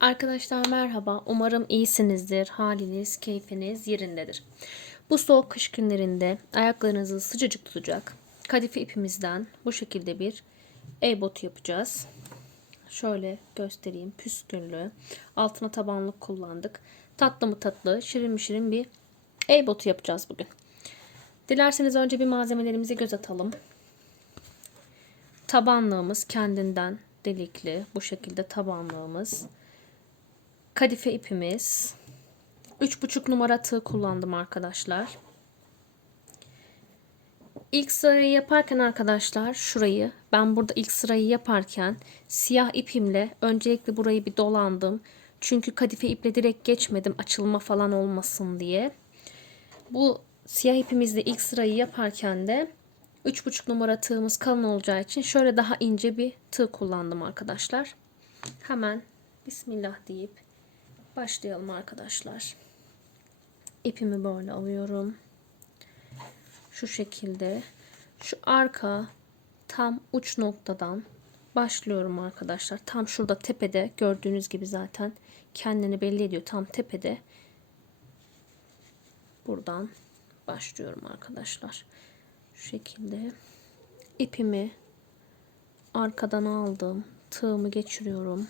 Arkadaşlar merhaba. Umarım iyisinizdir. Haliniz, keyfiniz yerindedir. Bu soğuk kış günlerinde ayaklarınızı sıcacık tutacak kadife ipimizden bu şekilde bir el botu yapacağız. Şöyle göstereyim. Püsküllü. Altına tabanlık kullandık. Tatlı mı tatlı, şirin mi şirin bir el botu yapacağız bugün. Dilerseniz önce bir malzemelerimize göz atalım. Tabanlığımız kendinden delikli. Bu şekilde tabanlığımız kadife ipimiz. 3,5 numara tığ kullandım arkadaşlar. İlk sırayı yaparken arkadaşlar şurayı ben burada ilk sırayı yaparken siyah ipimle öncelikle burayı bir dolandım. Çünkü kadife iple direkt geçmedim açılma falan olmasın diye. Bu siyah ipimizle ilk sırayı yaparken de 3,5 numara tığımız kalın olacağı için şöyle daha ince bir tığ kullandım arkadaşlar. Hemen Bismillah deyip başlayalım arkadaşlar. İpimi böyle alıyorum. Şu şekilde şu arka tam uç noktadan başlıyorum arkadaşlar. Tam şurada tepede gördüğünüz gibi zaten kendini belli ediyor. Tam tepede buradan başlıyorum arkadaşlar. Şu şekilde ipimi arkadan aldım. Tığımı geçiriyorum.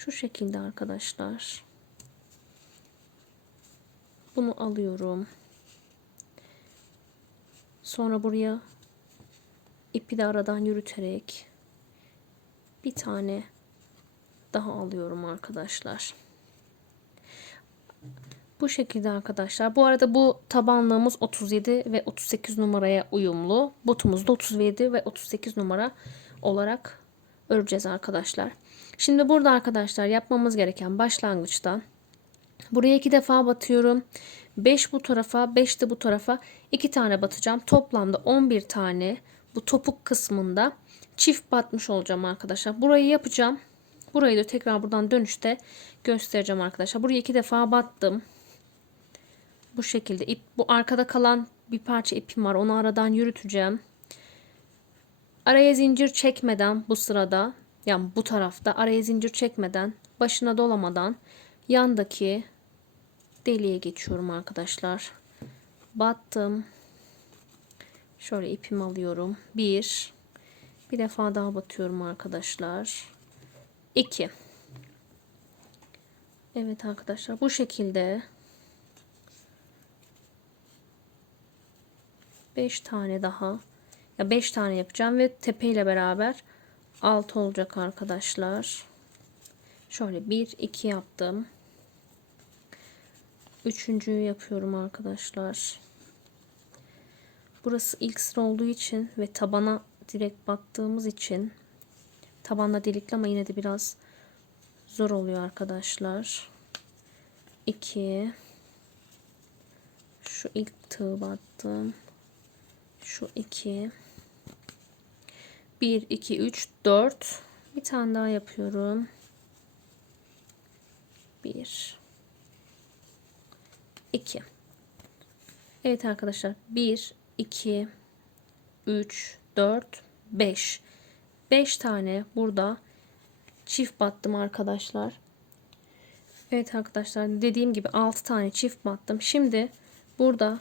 Şu şekilde arkadaşlar. Bunu alıyorum. Sonra buraya ipi de aradan yürüterek bir tane daha alıyorum arkadaşlar. Bu şekilde arkadaşlar. Bu arada bu tabanlığımız 37 ve 38 numaraya uyumlu. Botumuz da 37 ve 38 numara olarak öreceğiz arkadaşlar. Şimdi burada arkadaşlar yapmamız gereken başlangıçta buraya iki defa batıyorum. 5 bu tarafa 5 de bu tarafa 2 tane batacağım. Toplamda 11 tane bu topuk kısmında çift batmış olacağım arkadaşlar. Burayı yapacağım. Burayı da tekrar buradan dönüşte göstereceğim arkadaşlar. Buraya iki defa battım. Bu şekilde ip bu arkada kalan bir parça ipim var. Onu aradan yürüteceğim. Araya zincir çekmeden bu sırada yani bu tarafta araya zincir çekmeden başına dolamadan yandaki deliğe geçiyorum arkadaşlar. Battım. Şöyle ipimi alıyorum. Bir. Bir defa daha batıyorum arkadaşlar. İki. Evet arkadaşlar bu şekilde 5 tane daha ya 5 tane yapacağım ve tepe ile beraber 6 olacak arkadaşlar. Şöyle 1 2 yaptım. Üçüncüyü yapıyorum arkadaşlar. Burası ilk sıra olduğu için ve tabana direkt battığımız için tabanla delikli ama yine de biraz zor oluyor arkadaşlar. 2 şu ilk tığ battım. Şu 2 1 2 3 4 bir tane daha yapıyorum. 1 2 Evet arkadaşlar 1 2 3 4 5 5 tane burada çift battım arkadaşlar. Evet arkadaşlar dediğim gibi 6 tane çift battım. Şimdi burada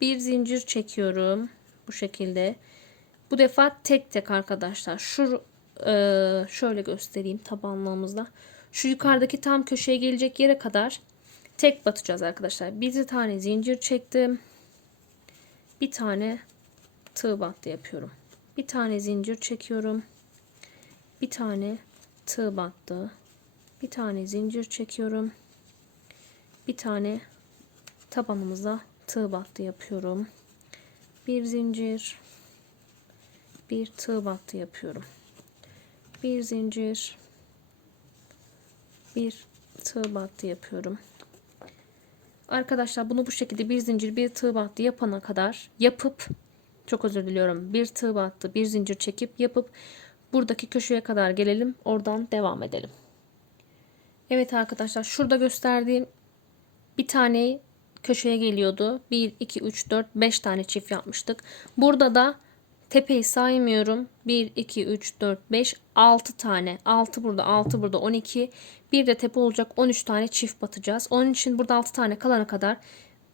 bir zincir çekiyorum bu şekilde. Bu defa tek tek arkadaşlar. Şu e, şöyle göstereyim tabanlığımızda. Şu yukarıdaki tam köşeye gelecek yere kadar tek batacağız arkadaşlar. Bir tane zincir çektim. Bir tane tığ battı yapıyorum. Bir tane zincir çekiyorum. Bir tane tığ battı. Bir tane zincir çekiyorum. Bir tane tabanımıza tığ battı yapıyorum. Bir zincir, bir tığ battı yapıyorum. Bir zincir, bir tığ battı yapıyorum. Arkadaşlar bunu bu şekilde bir zincir bir tığ battı yapana kadar yapıp çok özür diliyorum. Bir tığ battı bir zincir çekip yapıp buradaki köşeye kadar gelelim. Oradan devam edelim. Evet arkadaşlar şurada gösterdiğim bir tane köşeye geliyordu. 1, 2, 3, 4, 5 tane çift yapmıştık. Burada da Tepeyi saymıyorum. 1, 2, 3, 4, 5, 6 tane. 6 burada, 6 burada, 12. Bir de tepe olacak 13 tane çift batacağız. Onun için burada 6 tane kalana kadar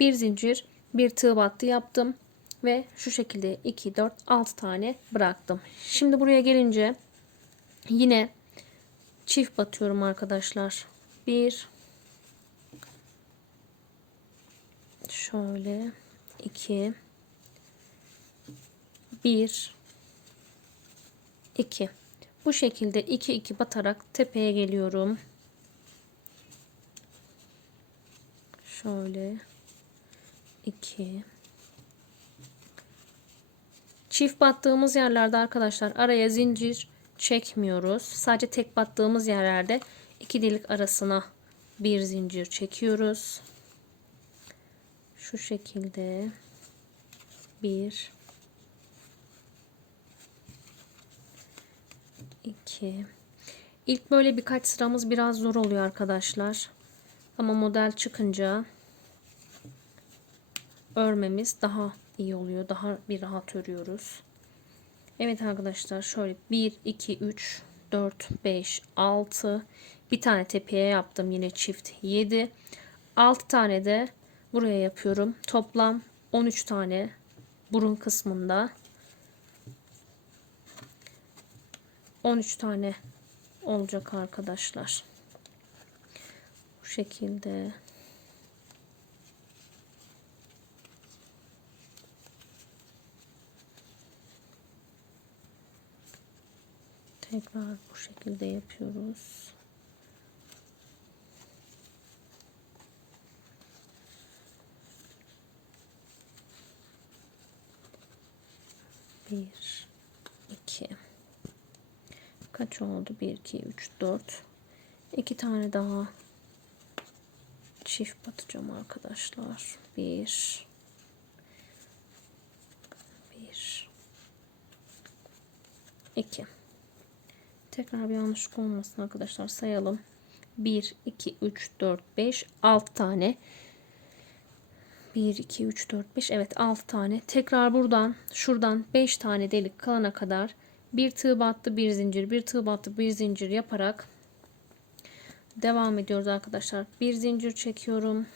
bir zincir, bir tığ battı yaptım. Ve şu şekilde 2, 4, 6 tane bıraktım. Şimdi buraya gelince yine çift batıyorum arkadaşlar. 1 şöyle 2 1 2 bu şekilde 2 2 batarak tepeye geliyorum. Şöyle 2 Çift battığımız yerlerde arkadaşlar araya zincir çekmiyoruz. Sadece tek battığımız yerlerde iki delik arasına bir zincir çekiyoruz. Şu şekilde bir iki İlk böyle birkaç sıramız biraz zor oluyor arkadaşlar. Ama model çıkınca örmemiz daha iyi oluyor. Daha bir rahat örüyoruz. Evet arkadaşlar şöyle 1, 2, 3, 4, 5, 6. Bir tane tepeye yaptım yine çift 7. 6 tane de buraya yapıyorum. Toplam 13 tane burun kısmında 13 tane olacak arkadaşlar. Bu şekilde tekrar bu şekilde yapıyoruz. Bir, iki. Kaç oldu? Bir, iki, üç, dört. İki tane daha çift batacağım arkadaşlar. Bir, bir, iki. Tekrar bir yanlışlık olmasın arkadaşlar sayalım. 1, 2, 3, 4, 5, 6 tane. 1, 2, 3, 4, 5. Evet 6 tane. Tekrar buradan şuradan 5 tane delik kalana kadar bir tığ battı bir zincir bir tığ battı bir zincir yaparak devam ediyoruz arkadaşlar. Bir zincir çekiyorum.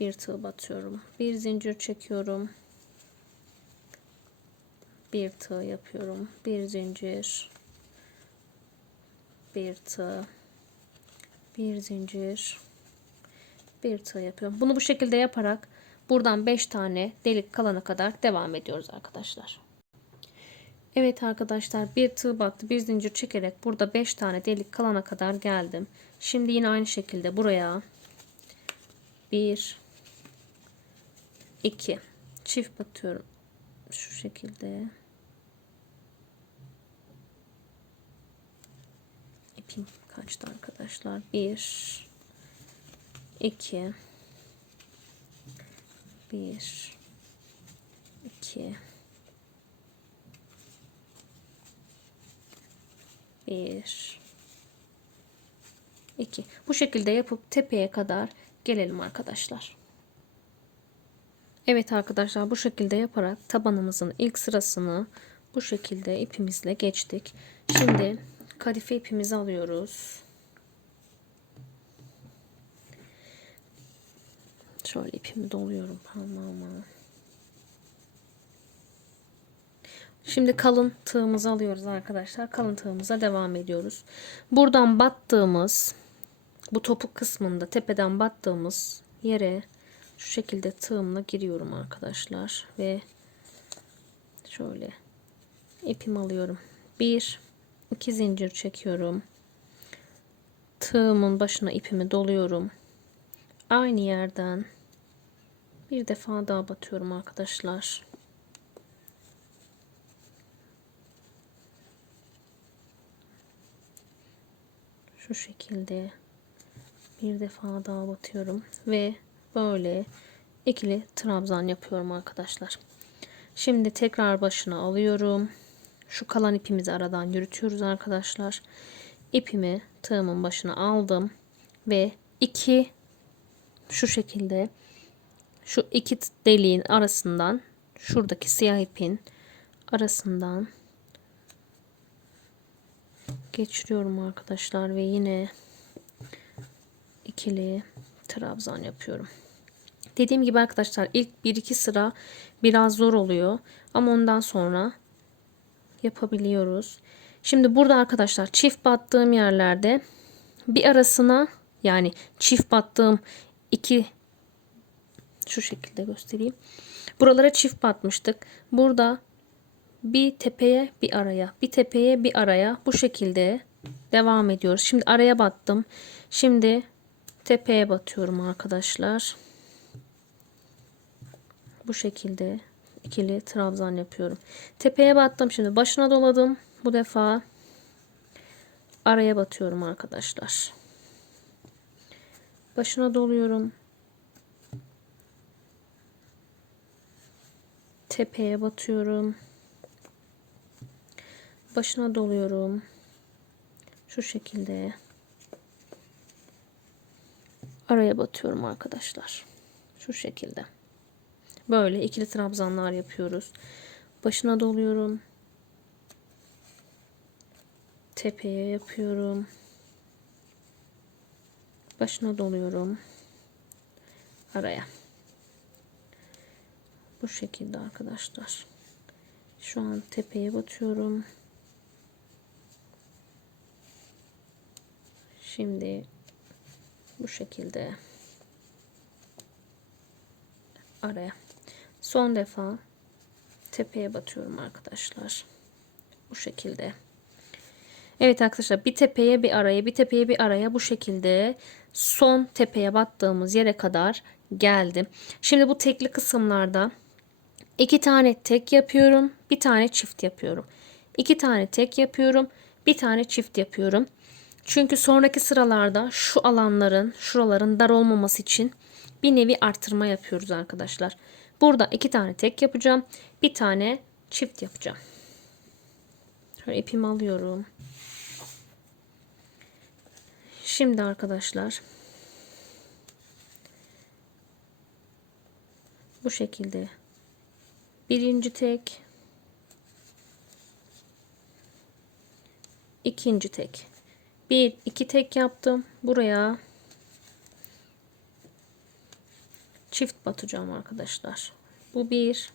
Bir tığ batıyorum. Bir zincir çekiyorum. Bir tığ yapıyorum. Bir zincir bir tığ bir zincir bir tığ yapıyorum. Bunu bu şekilde yaparak buradan 5 tane delik kalana kadar devam ediyoruz arkadaşlar. Evet arkadaşlar bir tığ battı bir zincir çekerek burada 5 tane delik kalana kadar geldim. Şimdi yine aynı şekilde buraya 1 2 çift batıyorum. Şu şekilde ipim kaçtı arkadaşlar? 1 2 1 2 1 2 Bu şekilde yapıp tepeye kadar gelelim arkadaşlar. Evet arkadaşlar bu şekilde yaparak tabanımızın ilk sırasını bu şekilde ipimizle geçtik. Şimdi kadife ipimizi alıyoruz. Şöyle ipimi doluyorum parmağıma. Şimdi kalın tığımızı alıyoruz arkadaşlar. Kalın tığımıza devam ediyoruz. Buradan battığımız bu topuk kısmında tepeden battığımız yere şu şekilde tığımla giriyorum arkadaşlar ve şöyle ipimi alıyorum. Bir 2 zincir çekiyorum. Tığımın başına ipimi doluyorum. Aynı yerden bir defa daha batıyorum arkadaşlar. Şu şekilde bir defa daha batıyorum ve böyle ikili trabzan yapıyorum arkadaşlar. Şimdi tekrar başına alıyorum. Şu kalan ipimizi aradan yürütüyoruz arkadaşlar. İpimi tığımın başına aldım ve iki şu şekilde şu iki deliğin arasından şuradaki siyah ipin arasından geçiriyorum arkadaşlar ve yine ikili trabzan yapıyorum. Dediğim gibi arkadaşlar ilk 1-2 sıra biraz zor oluyor ama ondan sonra yapabiliyoruz. Şimdi burada arkadaşlar çift battığım yerlerde bir arasına yani çift battığım iki şu şekilde göstereyim. Buralara çift batmıştık. Burada bir tepeye bir araya bir tepeye bir araya bu şekilde devam ediyoruz. Şimdi araya battım. Şimdi tepeye batıyorum arkadaşlar. Bu şekilde ikili trabzan yapıyorum. Tepeye battım. Şimdi başına doladım. Bu defa araya batıyorum arkadaşlar. Başına doluyorum. Tepeye batıyorum. Başına doluyorum. Şu şekilde. Araya batıyorum arkadaşlar. Şu şekilde. Böyle ikili trabzanlar yapıyoruz. Başına doluyorum. Tepeye yapıyorum. Başına doluyorum. Araya. Bu şekilde arkadaşlar. Şu an tepeye batıyorum. Şimdi bu şekilde araya. Son defa tepeye batıyorum arkadaşlar. Bu şekilde. Evet arkadaşlar bir tepeye bir araya bir tepeye bir araya bu şekilde son tepeye battığımız yere kadar geldim. Şimdi bu tekli kısımlarda iki tane tek yapıyorum. Bir tane çift yapıyorum. İki tane tek yapıyorum. Bir tane çift yapıyorum. Çünkü sonraki sıralarda şu alanların, şuraların dar olmaması için bir nevi artırma yapıyoruz arkadaşlar. Burada iki tane tek yapacağım. Bir tane çift yapacağım. Şöyle ipimi alıyorum. Şimdi arkadaşlar bu şekilde birinci tek ikinci tek bir iki tek yaptım. Buraya. Çift batacağım arkadaşlar. Bu bir.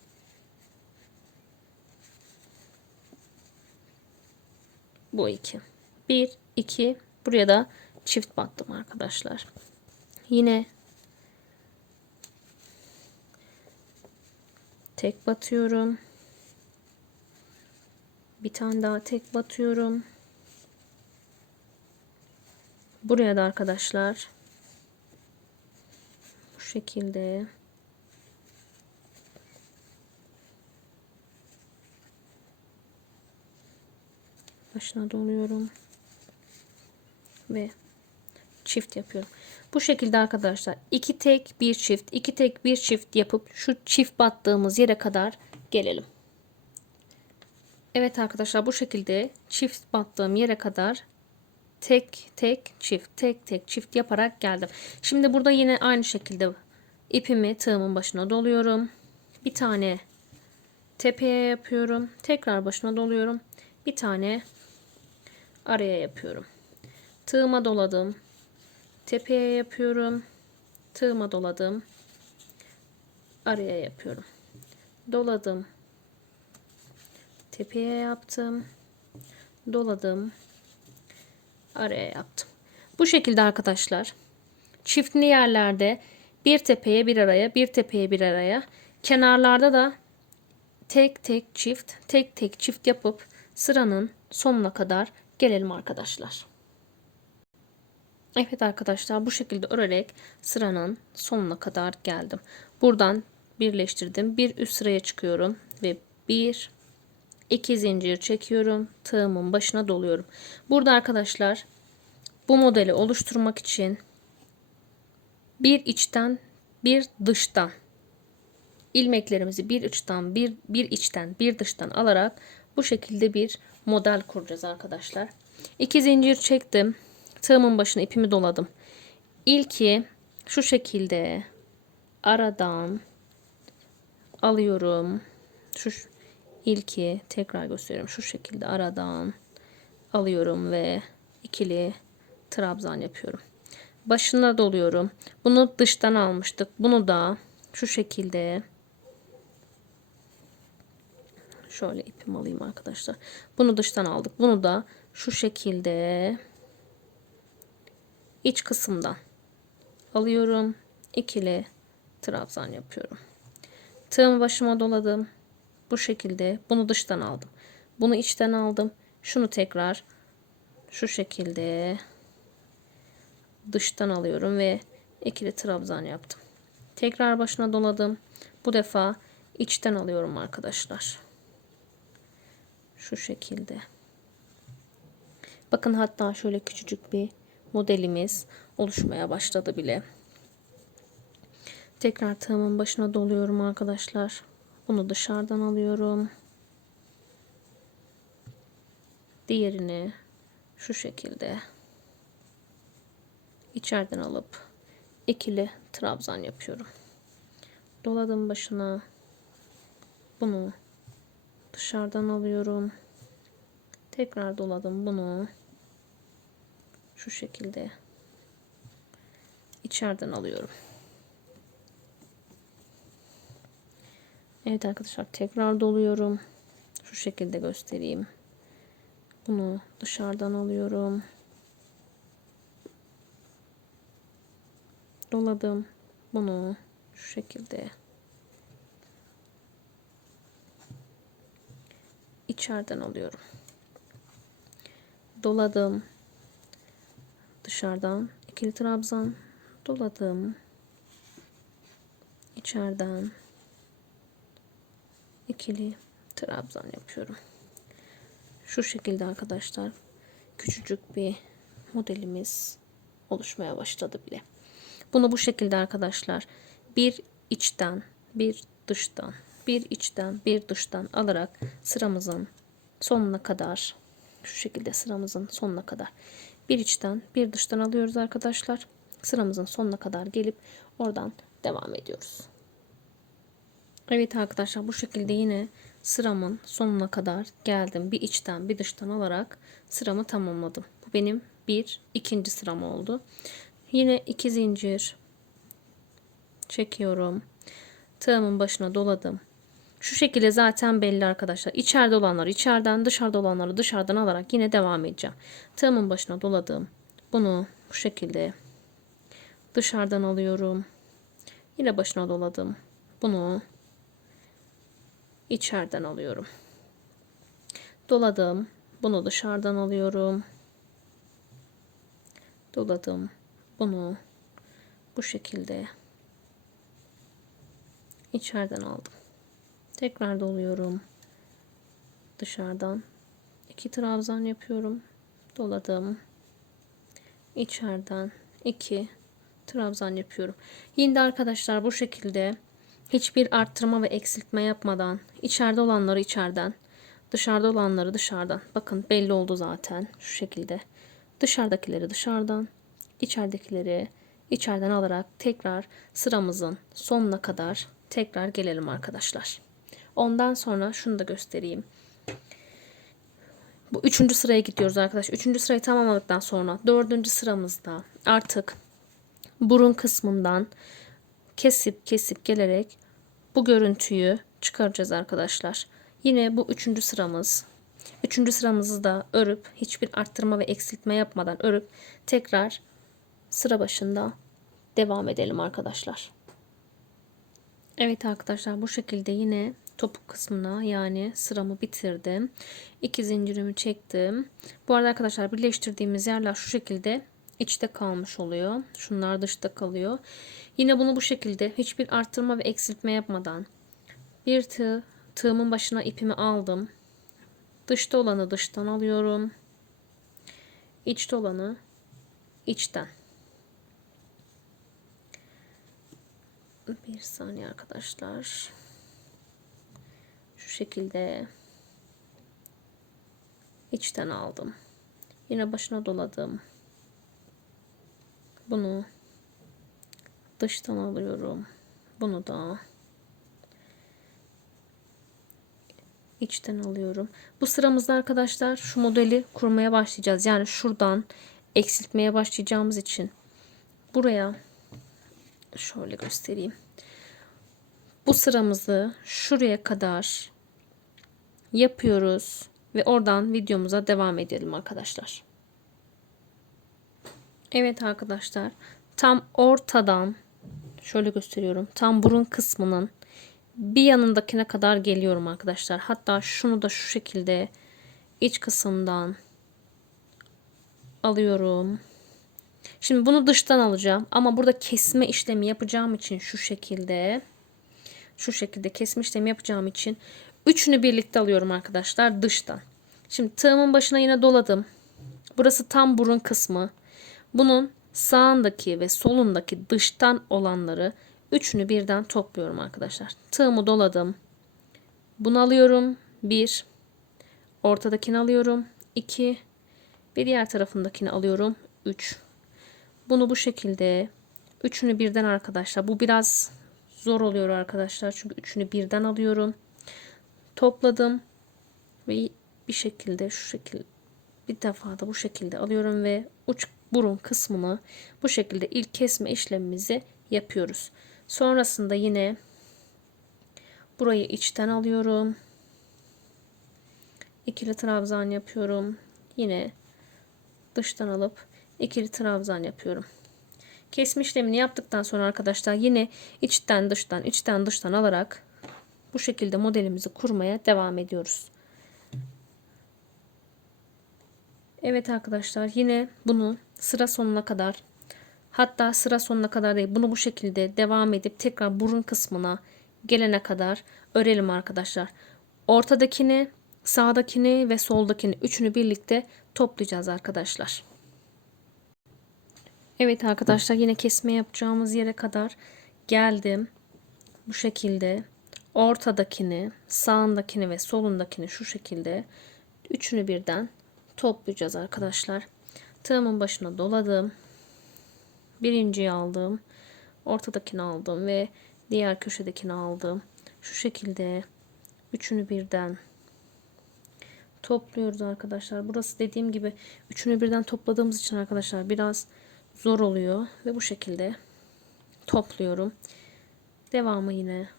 Bu iki. Bir iki. Buraya da çift battım arkadaşlar. Yine tek batıyorum. Bir tane daha tek batıyorum buraya da arkadaşlar. Bu şekilde. Başına doluyorum. Ve çift yapıyorum. Bu şekilde arkadaşlar. İki tek bir çift. İki tek bir çift yapıp şu çift battığımız yere kadar gelelim. Evet arkadaşlar bu şekilde çift battığım yere kadar tek tek çift tek tek çift yaparak geldim. Şimdi burada yine aynı şekilde ipimi tığımın başına doluyorum. Bir tane tepeye yapıyorum. Tekrar başına doluyorum. Bir tane araya yapıyorum. Tığıma doladım. Tepeye yapıyorum. Tığıma doladım. Araya yapıyorum. Doladım. Tepeye yaptım. Doladım. Araya yaptım. Bu şekilde arkadaşlar. Çiftli yerlerde bir tepeye bir araya, bir tepeye bir araya. Kenarlarda da tek tek çift, tek tek çift yapıp sıranın sonuna kadar gelelim arkadaşlar. Evet arkadaşlar bu şekilde örerek sıranın sonuna kadar geldim. Buradan birleştirdim. Bir üst sıraya çıkıyorum ve bir iki zincir çekiyorum. Tığımın başına doluyorum. Burada arkadaşlar bu modeli oluşturmak için bir içten bir dıştan ilmeklerimizi bir içten bir bir içten bir dıştan alarak bu şekilde bir model kuracağız arkadaşlar. İki zincir çektim. Tığımın başına ipimi doladım. İlki şu şekilde aradan alıyorum. Şu ilki tekrar gösteriyorum. Şu şekilde aradan alıyorum ve ikili trabzan yapıyorum. Başına doluyorum. Bunu dıştan almıştık. Bunu da şu şekilde şöyle ipimi alayım arkadaşlar. Bunu dıştan aldık. Bunu da şu şekilde iç kısımdan alıyorum. ikili trabzan yapıyorum. Tığımı başıma doladım. Bu şekilde bunu dıştan aldım. Bunu içten aldım. Şunu tekrar şu şekilde dıştan alıyorum ve ikili trabzan yaptım. Tekrar başına doladım. Bu defa içten alıyorum arkadaşlar. Şu şekilde. Bakın hatta şöyle küçücük bir modelimiz oluşmaya başladı bile. Tekrar tığımın başına doluyorum arkadaşlar. Bunu dışarıdan alıyorum. Diğerini şu şekilde içeriden alıp ikili trabzan yapıyorum. Doladım başına. Bunu dışarıdan alıyorum. Tekrar doladım bunu. Şu şekilde içeriden alıyorum. Evet arkadaşlar tekrar doluyorum. Şu şekilde göstereyim. Bunu dışarıdan alıyorum. Doladım. Bunu şu şekilde içeriden alıyorum. Doladım. Dışarıdan ikili trabzan doladım. İçeriden ikili trabzan yapıyorum. Şu şekilde arkadaşlar küçücük bir modelimiz oluşmaya başladı bile. Bunu bu şekilde arkadaşlar bir içten bir dıştan bir içten bir dıştan alarak sıramızın sonuna kadar şu şekilde sıramızın sonuna kadar bir içten bir dıştan alıyoruz arkadaşlar. Sıramızın sonuna kadar gelip oradan devam ediyoruz. Evet arkadaşlar bu şekilde yine sıramın sonuna kadar geldim. Bir içten bir dıştan alarak sıramı tamamladım. Bu benim bir ikinci sıram oldu. Yine iki zincir çekiyorum. Tığımın başına doladım. Şu şekilde zaten belli arkadaşlar. İçeride olanları içeriden, dışarıda olanları dışarıdan alarak yine devam edeceğim. Tığımın başına doladım. Bunu bu şekilde dışarıdan alıyorum. Yine başına doladım. Bunu içeriden alıyorum. Doladım. Bunu dışarıdan alıyorum. Doladım. Bunu bu şekilde içeriden aldım. Tekrar doluyorum. Dışarıdan iki trabzan yapıyorum. Doladım. İçeriden iki trabzan yapıyorum. Yine arkadaşlar bu şekilde hiçbir arttırma ve eksiltme yapmadan içeride olanları içeriden dışarıda olanları dışarıdan bakın belli oldu zaten şu şekilde dışarıdakileri dışarıdan içeridekileri içeriden alarak tekrar sıramızın sonuna kadar tekrar gelelim arkadaşlar. Ondan sonra şunu da göstereyim. Bu üçüncü sıraya gidiyoruz arkadaşlar. Üçüncü sırayı tamamladıktan sonra dördüncü sıramızda artık burun kısmından kesip kesip gelerek bu görüntüyü çıkaracağız arkadaşlar. Yine bu üçüncü sıramız. Üçüncü sıramızı da örüp hiçbir arttırma ve eksiltme yapmadan örüp tekrar sıra başında devam edelim arkadaşlar. Evet arkadaşlar bu şekilde yine topuk kısmına yani sıramı bitirdim. İki zincirimi çektim. Bu arada arkadaşlar birleştirdiğimiz yerler şu şekilde içte kalmış oluyor. Şunlar dışta kalıyor. Yine bunu bu şekilde hiçbir arttırma ve eksiltme yapmadan bir tığ, tığımın başına ipimi aldım. Dışta olanı dıştan alıyorum. İçte olanı içten. Bir saniye arkadaşlar. Şu şekilde içten aldım. Yine başına doladım. Bunu dıştan alıyorum. Bunu da içten alıyorum. Bu sıramızda arkadaşlar şu modeli kurmaya başlayacağız. Yani şuradan eksiltmeye başlayacağımız için buraya şöyle göstereyim. Bu sıramızı şuraya kadar yapıyoruz ve oradan videomuza devam edelim arkadaşlar. Evet arkadaşlar tam ortadan şöyle gösteriyorum. Tam burun kısmının bir yanındakine kadar geliyorum arkadaşlar. Hatta şunu da şu şekilde iç kısımdan alıyorum. Şimdi bunu dıştan alacağım ama burada kesme işlemi yapacağım için şu şekilde şu şekilde kesme işlemi yapacağım için üçünü birlikte alıyorum arkadaşlar dıştan. Şimdi tığımın başına yine doladım. Burası tam burun kısmı. Bunun sağındaki ve solundaki dıştan olanları üçünü birden topluyorum arkadaşlar. Tığımı doladım. Bunu alıyorum. Bir. Ortadakini alıyorum. 2 ve diğer tarafındakini alıyorum. 3. Bunu bu şekilde üçünü birden arkadaşlar. Bu biraz zor oluyor arkadaşlar. Çünkü üçünü birden alıyorum. Topladım ve bir şekilde şu şekilde bir defa da bu şekilde alıyorum ve uç burun kısmını bu şekilde ilk kesme işlemimizi yapıyoruz. Sonrasında yine burayı içten alıyorum. İkili trabzan yapıyorum. Yine dıştan alıp ikili trabzan yapıyorum. Kesme işlemini yaptıktan sonra arkadaşlar yine içten dıştan içten dıştan alarak bu şekilde modelimizi kurmaya devam ediyoruz. Evet arkadaşlar yine bunu sıra sonuna kadar hatta sıra sonuna kadar değil bunu bu şekilde devam edip tekrar burun kısmına gelene kadar örelim arkadaşlar. Ortadakini sağdakini ve soldakini üçünü birlikte toplayacağız arkadaşlar. Evet arkadaşlar yine kesme yapacağımız yere kadar geldim. Bu şekilde ortadakini, sağındakini ve solundakini şu şekilde üçünü birden toplayacağız arkadaşlar. Tığımın başına doladım. Birinciyi aldım. Ortadakini aldım ve diğer köşedekini aldım. Şu şekilde üçünü birden topluyoruz arkadaşlar. Burası dediğim gibi üçünü birden topladığımız için arkadaşlar biraz zor oluyor ve bu şekilde topluyorum. Devamı yine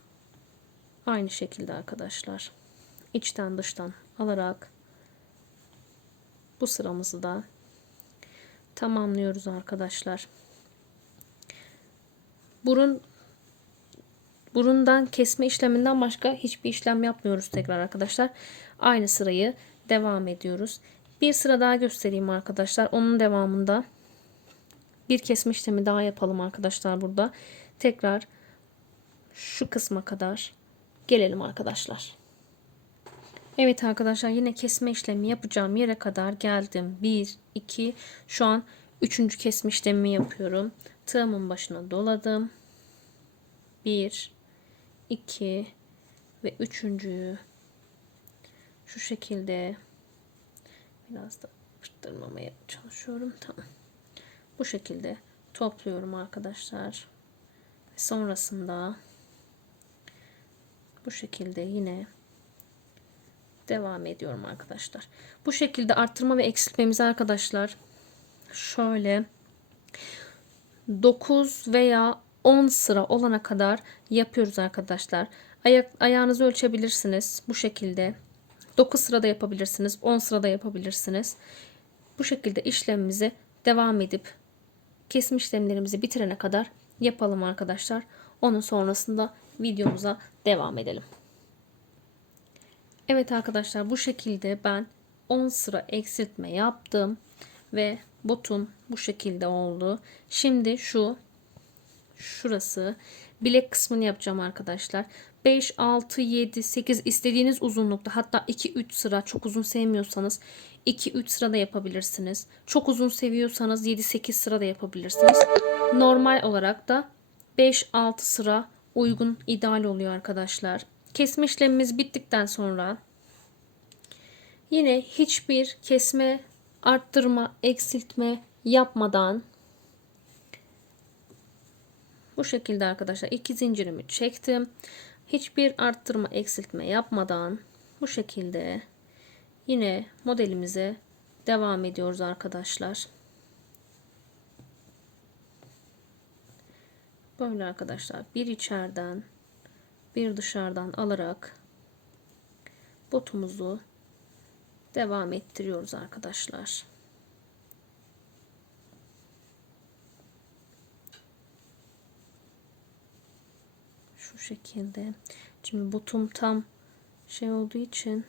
aynı şekilde arkadaşlar. İçten dıştan alarak bu sıramızı da tamamlıyoruz arkadaşlar. Burun burundan kesme işleminden başka hiçbir işlem yapmıyoruz tekrar arkadaşlar. Aynı sırayı devam ediyoruz. Bir sıra daha göstereyim arkadaşlar. Onun devamında bir kesme işlemi daha yapalım arkadaşlar burada. Tekrar şu kısma kadar gelelim arkadaşlar. Evet arkadaşlar yine kesme işlemi yapacağım yere kadar geldim. 1, 2, şu an 3. kesme işlemi yapıyorum. Tığımın başına doladım. 1, 2 ve üçüncüyü şu şekilde biraz da pırttırmamaya çalışıyorum. Tamam. Bu şekilde topluyorum arkadaşlar. Sonrasında bu şekilde yine devam ediyorum arkadaşlar. Bu şekilde arttırma ve eksiltmemizi arkadaşlar şöyle 9 veya 10 sıra olana kadar yapıyoruz arkadaşlar. Ayak, ayağınızı ölçebilirsiniz bu şekilde. 9 sırada yapabilirsiniz. 10 sırada yapabilirsiniz. Bu şekilde işlemimizi devam edip kesim işlemlerimizi bitirene kadar yapalım arkadaşlar. Onun sonrasında videomuza devam edelim. Evet arkadaşlar bu şekilde ben 10 sıra eksiltme yaptım ve botum bu şekilde oldu. Şimdi şu şurası bilek kısmını yapacağım arkadaşlar. 5, 6, 7, 8 istediğiniz uzunlukta hatta 2, 3 sıra çok uzun sevmiyorsanız 2, 3 sıra da yapabilirsiniz. Çok uzun seviyorsanız 7, 8 sıra da yapabilirsiniz. Normal olarak da 5, 6 sıra uygun ideal oluyor arkadaşlar. Kesme işlemimiz bittikten sonra yine hiçbir kesme, arttırma, eksiltme yapmadan bu şekilde arkadaşlar iki zincirimi çektim. Hiçbir arttırma, eksiltme yapmadan bu şekilde yine modelimize devam ediyoruz arkadaşlar. Böyle arkadaşlar bir içeriden bir dışarıdan alarak botumuzu devam ettiriyoruz arkadaşlar. Şu şekilde. Şimdi botum tam şey olduğu için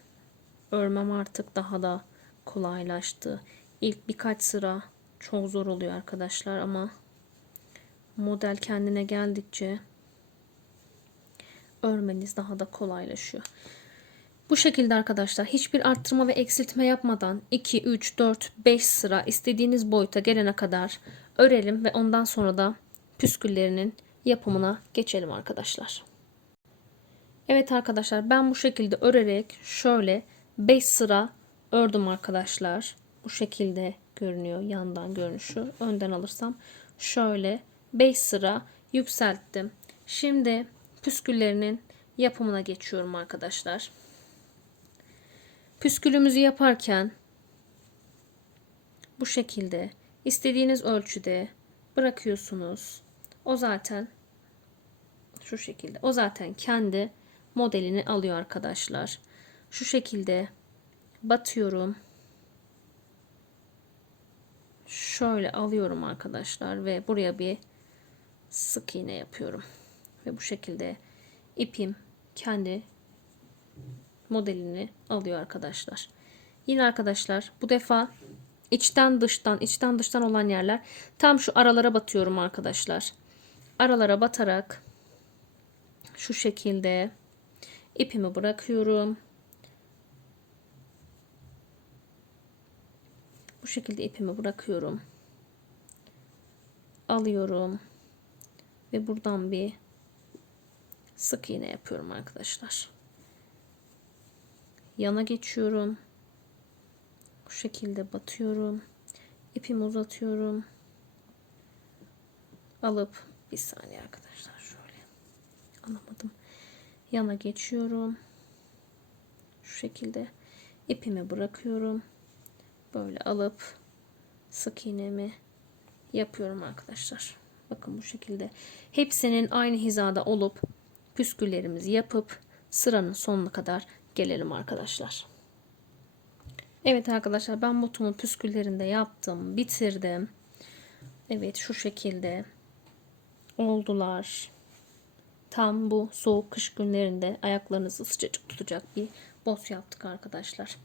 örmem artık daha da kolaylaştı. İlk birkaç sıra çok zor oluyor arkadaşlar ama model kendine geldikçe örmeniz daha da kolaylaşıyor. Bu şekilde arkadaşlar hiçbir arttırma ve eksiltme yapmadan 2, 3, 4, 5 sıra istediğiniz boyuta gelene kadar örelim ve ondan sonra da püsküllerinin yapımına geçelim arkadaşlar. Evet arkadaşlar ben bu şekilde örerek şöyle 5 sıra ördüm arkadaşlar. Bu şekilde görünüyor yandan görünüşü. Önden alırsam şöyle 5 sıra yükselttim. Şimdi püsküllerinin yapımına geçiyorum arkadaşlar. Püskülümüzü yaparken bu şekilde istediğiniz ölçüde bırakıyorsunuz. O zaten şu şekilde. O zaten kendi modelini alıyor arkadaşlar. Şu şekilde batıyorum. Şöyle alıyorum arkadaşlar ve buraya bir sık iğne yapıyorum. Ve bu şekilde ipim kendi modelini alıyor arkadaşlar. Yine arkadaşlar bu defa içten dıştan içten dıştan olan yerler tam şu aralara batıyorum arkadaşlar. Aralara batarak şu şekilde ipimi bırakıyorum. Bu şekilde ipimi bırakıyorum. Alıyorum. Ve buradan bir sık iğne yapıyorum arkadaşlar. Yana geçiyorum. Bu şekilde batıyorum. İpimi uzatıyorum. Alıp bir saniye arkadaşlar şöyle alamadım. Yana geçiyorum. Şu şekilde ipimi bırakıyorum. Böyle alıp sık iğnemi yapıyorum arkadaşlar. Bakın bu şekilde hepsinin aynı hizada olup püsküllerimizi yapıp sıranın sonuna kadar gelelim arkadaşlar. Evet arkadaşlar ben botumun püsküllerini de yaptım. Bitirdim. Evet şu şekilde oldular. Tam bu soğuk kış günlerinde ayaklarınızı sıcacık tutacak bir bot yaptık arkadaşlar.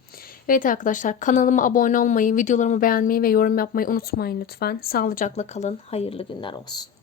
Evet arkadaşlar kanalıma abone olmayı, videolarımı beğenmeyi ve yorum yapmayı unutmayın lütfen. Sağlıcakla kalın. Hayırlı günler olsun.